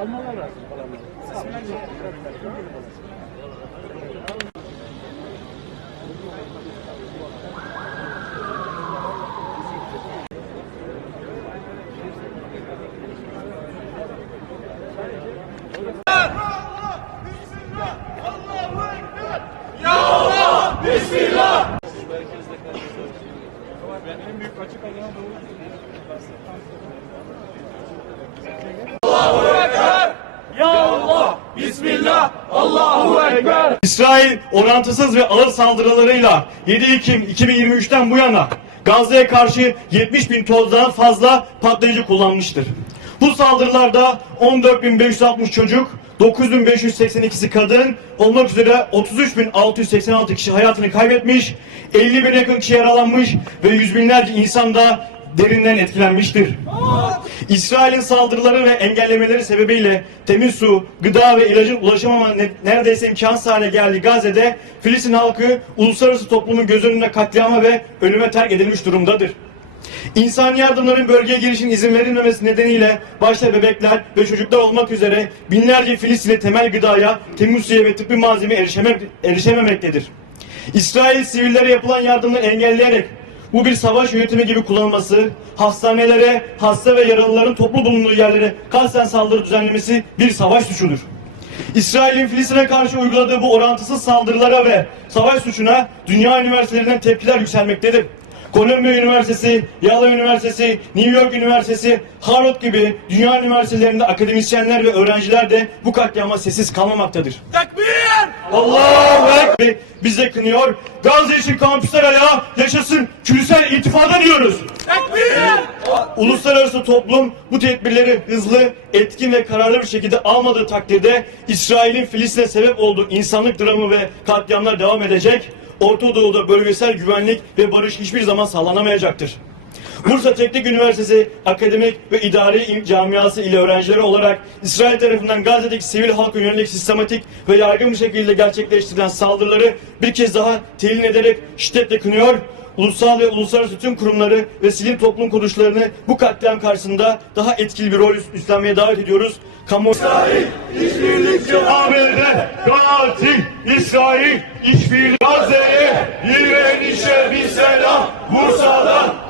Almalar lazım falan. Bismillah! Benim en büyük açık Allah'a doğru. İsrail orantısız ve ağır saldırılarıyla 7 Ekim 2023'ten bu yana Gazze'ye karşı 70 bin tondan fazla patlayıcı kullanmıştır. Bu saldırılarda 14.560 çocuk, 9.582'si kadın olmak üzere 33.686 kişi hayatını kaybetmiş, 50 bin yakın kişi yaralanmış ve yüz binlerce insan da derinden etkilenmiştir. İsrail'in saldırıları ve engellemeleri sebebiyle temiz su, gıda ve ilacın ulaşamama ne- neredeyse imkansız hale geldi Gazze'de Filistin halkı uluslararası toplumun göz önünde katliama ve ölüme terk edilmiş durumdadır. İnsani yardımların bölgeye girişin izin verilmemesi nedeniyle başta bebekler ve çocuklar olmak üzere binlerce Filistinli temel gıdaya, temiz suya ve tıbbi malzeme erişememektedir. İsrail sivillere yapılan yardımları engelleyerek bu bir savaş yönetimi gibi kullanılması, hastanelere, hasta ve yaralıların toplu bulunduğu yerlere kasten saldırı düzenlemesi bir savaş suçudur. İsrail'in Filistin'e karşı uyguladığı bu orantısız saldırılara ve savaş suçuna dünya üniversitelerinden tepkiler yükselmektedir. Kolombiya Üniversitesi, Yale Üniversitesi, New York Üniversitesi, Harvard gibi dünya üniversitelerinde akademisyenler ve öğrenciler de bu katliama sessiz kalmamaktadır. Tekbir! Allahu Ekber bize kınıyor. Gazze için kampüsler ayağı yaşasın küresel intifada diyoruz. Tekbir! Uluslararası toplum bu tedbirleri hızlı, etkin ve kararlı bir şekilde almadığı takdirde İsrail'in Filistin'e sebep olduğu insanlık dramı ve katliamlar devam edecek. Orta Doğu'da bölgesel güvenlik ve barış hiçbir zaman sağlanamayacaktır. Bursa Teknik Üniversitesi akademik ve idari camiası ile öğrencileri olarak İsrail tarafından Gazze'deki sivil halk yönelik sistematik ve yargın bir şekilde gerçekleştirilen saldırıları bir kez daha telin ederek şiddetle kınıyor ulusal ve uluslararası tüm kurumları ve sivil toplum kuruluşlarını bu katliam karşısında daha etkili bir rol üstlenmeye davet ediyoruz. Kamu İsrail işbirlikçi ABD katil İsrail işbirlikçi Gazze'ye bir endişe bir selam Bursa'dan